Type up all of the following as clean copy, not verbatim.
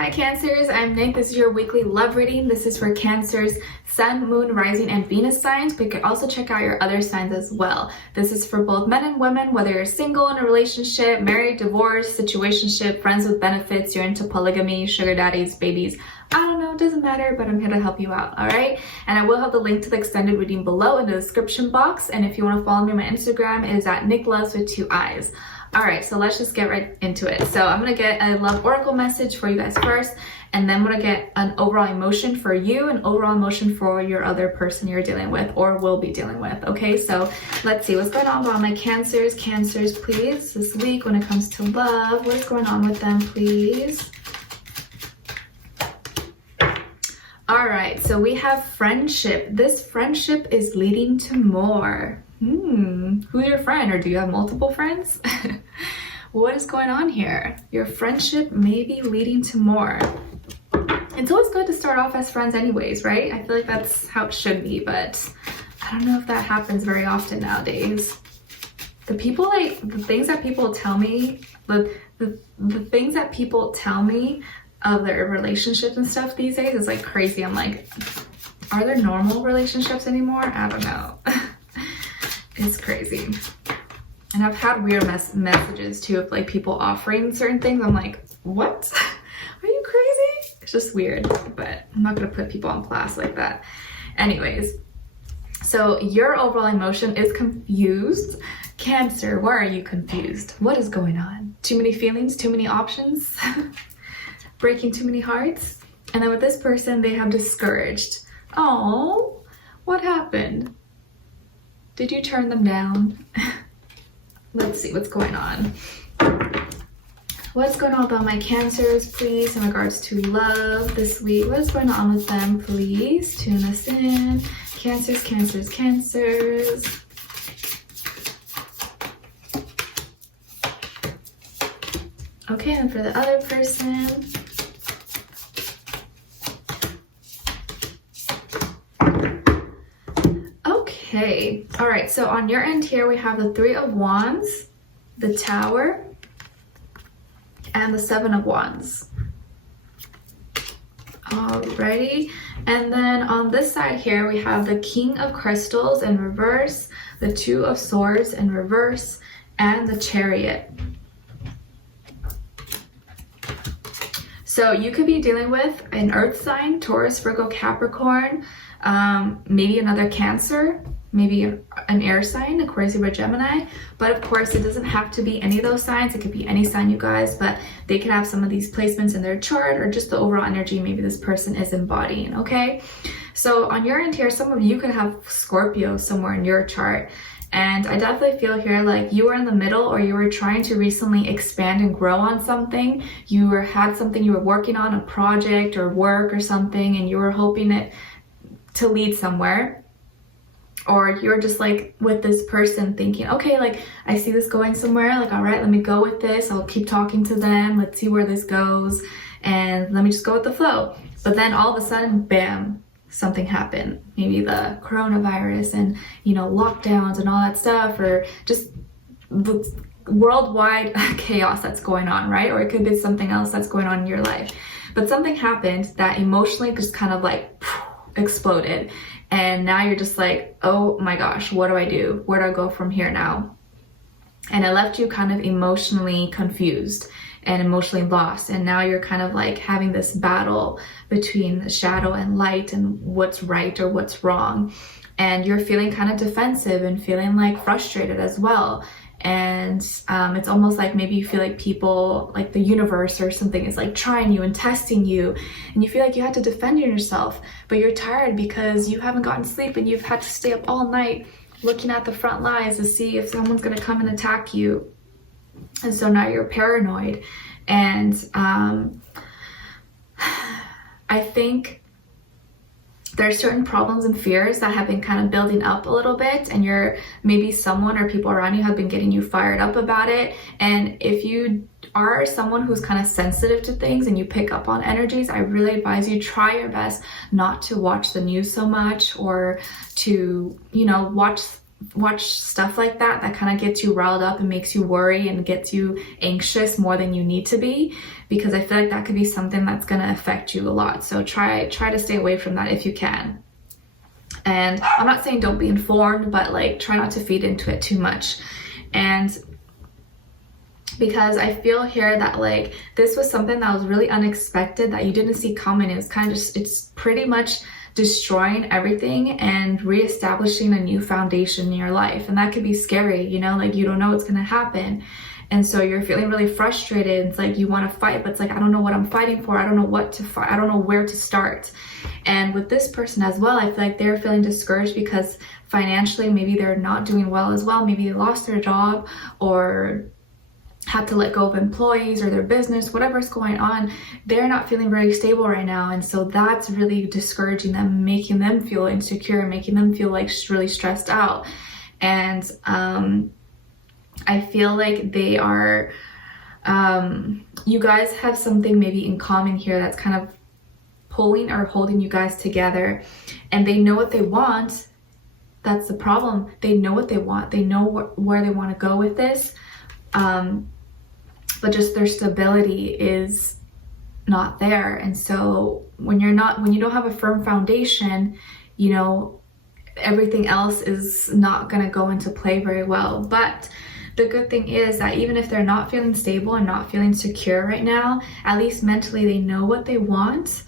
Hi Cancers, I'm Nick. This is your weekly love reading. This is for Cancer's Sun, Moon, Rising, and Venus signs, but you can also check out your other signs as well. This is for both men and women, whether you're single, in a relationship, married, divorced, situationship, friends with benefits, you're into polygamy, sugar daddies, babies. I don't know, it doesn't matter, but I'm here to help you out, all right? And I will have the link to the extended reading below in the description box. And if you want to follow me on my Instagram, it is at Nicloves with 2 eyes. All right, so let's just get right into it. So I'm gonna get a love oracle message for you guys first, and then I'm gonna get an overall emotion for you, an overall emotion for your other person you're dealing with or will be dealing with, okay? So let's see what's going on with all my Cancers. Cancers, please, this week when it comes to love, what is going on with them, please? All right, so we have friendship. This friendship is leading to more. Who's your friend, or do you have multiple friends? What is going on here? Your friendship may be leading to more. It's always good to start off as friends anyways, right? I feel like that's how it should be, but I don't know if that happens very often nowadays. The things that people tell me, the things that people tell me of their relationships and stuff these days is like crazy. I'm like, are there normal relationships anymore? I don't know. It's crazy. And I've had weird messages too of like people offering certain things. I'm like, what? Are you crazy? It's just weird, but I'm not gonna put people on blast like that. Anyways, so your overall emotion is confused. Cancer, why are you confused? What is going on? Too many feelings, too many options, breaking too many hearts. And then with this person, they have discouraged. Oh, what happened? Did you turn them down? Let's see what's going on. What's going on about my Cancers, please, in regards to love this week? What is going on with them, please? Tune us in. Cancers, Cancers, Cancers. Okay, and for the other person. Okay, all right, so on your end here, we have the 3 of Wands, the Tower, and the 7 of Wands. Alrighty, and then on this side here, we have the King of Crystals in reverse, the 2 of Swords in reverse, and the Chariot. So you could be dealing with an earth sign, Taurus, Virgo, Capricorn, maybe another Cancer, maybe an air sign, Aquarius, Libra, Gemini. But of course, it doesn't have to be any of those signs. It could be any sign, you guys, but they could have some of these placements in their chart or just the overall energy maybe this person is embodying, okay? So on your end here, some of you could have Scorpio somewhere in your chart. And I definitely feel here like you were in the middle, or you were trying to recently expand and grow on something. You had something you were working on, a project or work or something, and you were hoping it to lead somewhere. Or you're just like with this person thinking, okay, like I see this going somewhere, like, all right, let me go with this. I'll keep talking to them. Let's see where this goes. And let me just go with the flow. But then all of a sudden, bam, something happened. Maybe the coronavirus and, you know, lockdowns and all that stuff, or just the worldwide chaos that's going on, right? Or it could be something else that's going on in your life. But something happened that emotionally just kind of like exploded. And now you're just like, oh my gosh, what do I do? Where do I go from here now? And it left you kind of emotionally confused and emotionally lost. And now you're kind of like having this battle between the shadow and light and what's right or what's wrong. And you're feeling kind of defensive and feeling like frustrated as well. And it's almost like maybe you feel like people, like the universe or something, is like trying you and testing you, and you feel like you have to defend yourself, but you're tired because you haven't gotten sleep and you've had to stay up all night looking at the front lines to see if someone's going to come and attack you. And so now you're paranoid. And I think there's certain problems and fears that have been kind of building up a little bit, and maybe someone or people around you have been getting you fired up about it. And if you are someone who's kind of sensitive to things and you pick up on energies, I really advise you try your best not to watch the news so much, or to, you know, watch watch stuff like that that kind of gets you riled up and makes you worry and gets you anxious more than you need to be, because I feel like that could be something that's going to affect you a lot. So try to stay away from that if you can. And I'm not saying don't be informed, but like try not to feed into it too much. And because I feel here that like this was something that was really unexpected, that you didn't see coming. It was kind of just, it's pretty much destroying everything and reestablishing a new foundation in your life. And that could be scary, you know, like you don't know what's going to happen. And so you're feeling really frustrated. It's like you want to fight, but it's like, I don't know what I'm fighting for. I don't know what to fight. I don't know where to start. And with this person as well, I feel like they're feeling discouraged because financially, maybe they're not doing well as well. Maybe they lost their job or had to let go of employees or their business, whatever's going on. They're not feeling very stable right now. And so that's really discouraging them, making them feel insecure, making them feel like really stressed out. And I feel like they are, you guys have something maybe in common here that's kind of pulling or holding you guys together, and they know what they want. That's the problem. They know what they want. They know where they want to go with this. But just their stability is not there. And so when you don't have a firm foundation, you know, everything else is not going to go into play very well. But the good thing is that even if they're not feeling stable and not feeling secure right now, at least mentally they know what they want,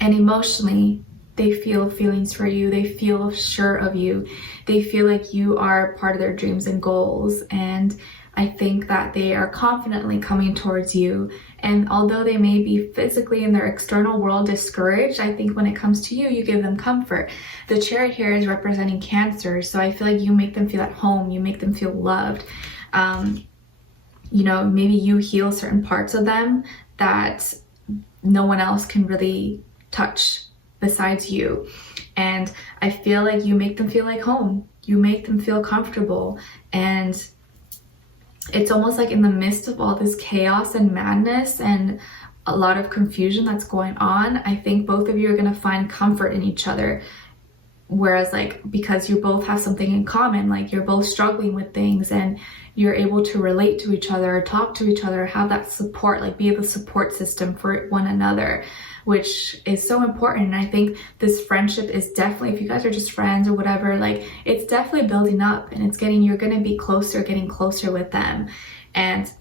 and emotionally they feel feelings for you. They feel sure of you. They feel like you are part of their dreams and goals. And I think that they are confidently coming towards you. And although they may be physically in their external world discouraged, I think when it comes to you, you give them comfort. The Chariot here is representing Cancer. So I feel like you make them feel at home. You make them feel loved. You know, maybe you heal certain parts of them that no one else can really touch besides you. And I feel like you make them feel like home. You make them feel comfortable. And it's almost like in the midst of all this chaos and madness and a lot of confusion that's going on, I think both of you are going to find comfort in each other. Whereas like, because you both have something in common, like you're both struggling with things and you're able to relate to each other, talk to each other, have that support, like be the support system for one another, which is so important. And I think this friendship is definitely, if you guys are just friends or whatever, like it's definitely building up, and it's you're going to be getting closer with them. And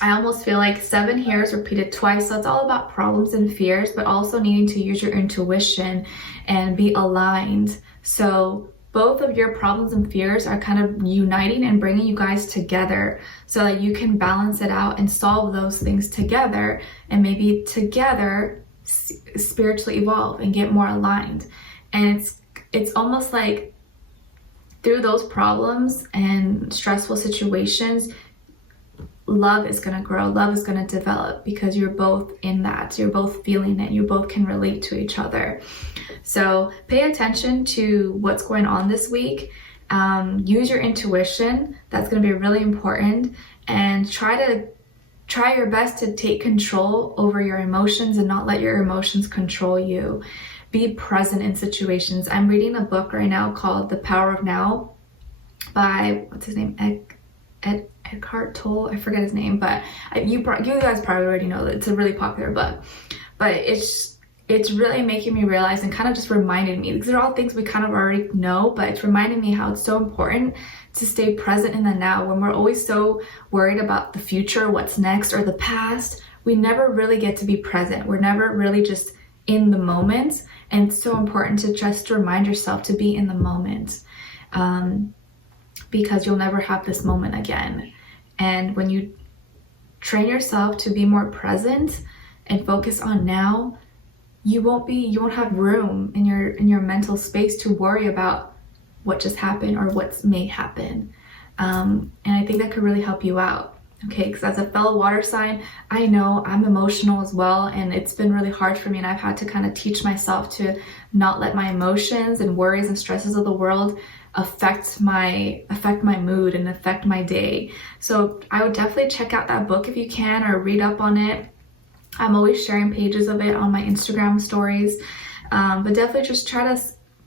I almost feel like 7 here is repeated twice. So it's all about problems and fears, but also needing to use your intuition and be aligned. So both of your problems and fears are kind of uniting and bringing you guys together so that you can balance it out and solve those things together, and maybe together spiritually evolve and get more aligned. And it's almost like through those problems and stressful situations, love is going to grow, love is going to develop, because you're both in that, you're both feeling it, you both can relate to each other. So pay attention to what's going on this week. Use your intuition. That's going to be really important. And try your best to take control over your emotions and not let your emotions control you. Be present in situations. I'm reading a book right now called The Power of Now by, what's his name? Eckhart Tolle, I forget his name, but you guys probably already know that it's a really popular book. But it's really making me realize and kind of just reminded me, these are all things we kind of already know, but it's reminding me how it's so important to stay present in the now. When we're always so worried about the future, what's next, or the past, we never really get to be present. We're never really just in the moment. And it's so important to just remind yourself to be in the moment, because you'll never have this moment again. And when you train yourself to be more present and focus on now, you won't have room in your mental space to worry about what just happened or what may happen. And I think that could really help you out. Okay, because as a fellow water sign, I know I'm emotional as well, and it's been really hard for me, and I've had to kind of teach myself to not let my emotions and worries and stresses of the world affect my mood and affect my day. So I would definitely check out that book if you can, or read up on it. I'm always sharing pages of it on my Instagram stories, but definitely just try to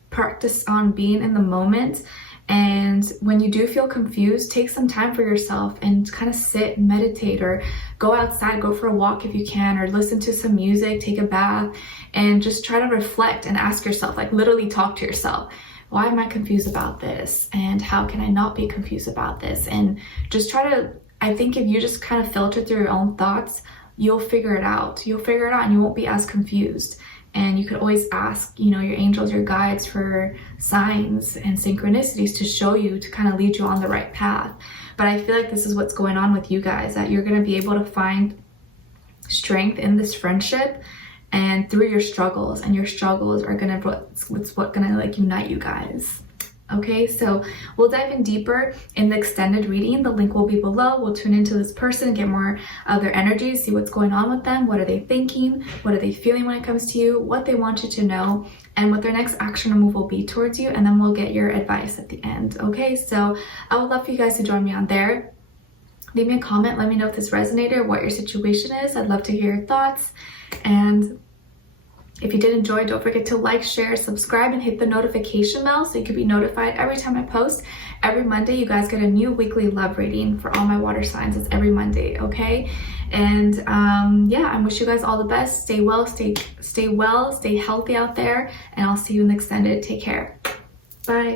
practice on being in the moment. And when you do feel confused, take some time for yourself and kind of sit and meditate, or go outside, go for a walk if you can, or listen to some music, take a bath, and just try to reflect and ask yourself, like literally talk to yourself. Why am I confused about this? And how can I not be confused about this? And just try to, I think if you just kind of filter through your own thoughts, you'll figure it out. You'll figure it out and you won't be as confused. And you could always ask, you know, your angels, your guides for signs and synchronicities to show you, to kind of lead you on the right path. But I feel like this is what's going on with you guys, that you're going to be able to find strength in this friendship and through your struggles, and your struggles are going to, what's going to like unite you guys. Okay, so we'll dive in deeper in the extended reading. The link will be below. We'll tune into this person, get more of their energy, see what's going on with them. What are they thinking? What are they feeling when it comes to you? What they want you to know, and what their next action or move will be towards you. And then we'll get your advice at the end. Okay, so I would love for you guys to join me on there. Leave me a comment. Let me know if this resonated or what your situation is. I'd love to hear your thoughts. And if you did enjoy, don't forget to like, share, subscribe, and hit the notification bell so you can be notified every time I post. Every Monday, you guys get a new weekly love reading for all my water signs. It's every Monday, okay? And yeah, I wish you guys all the best. Stay well, stay healthy out there, and I'll see you in the extended. Take care. Bye.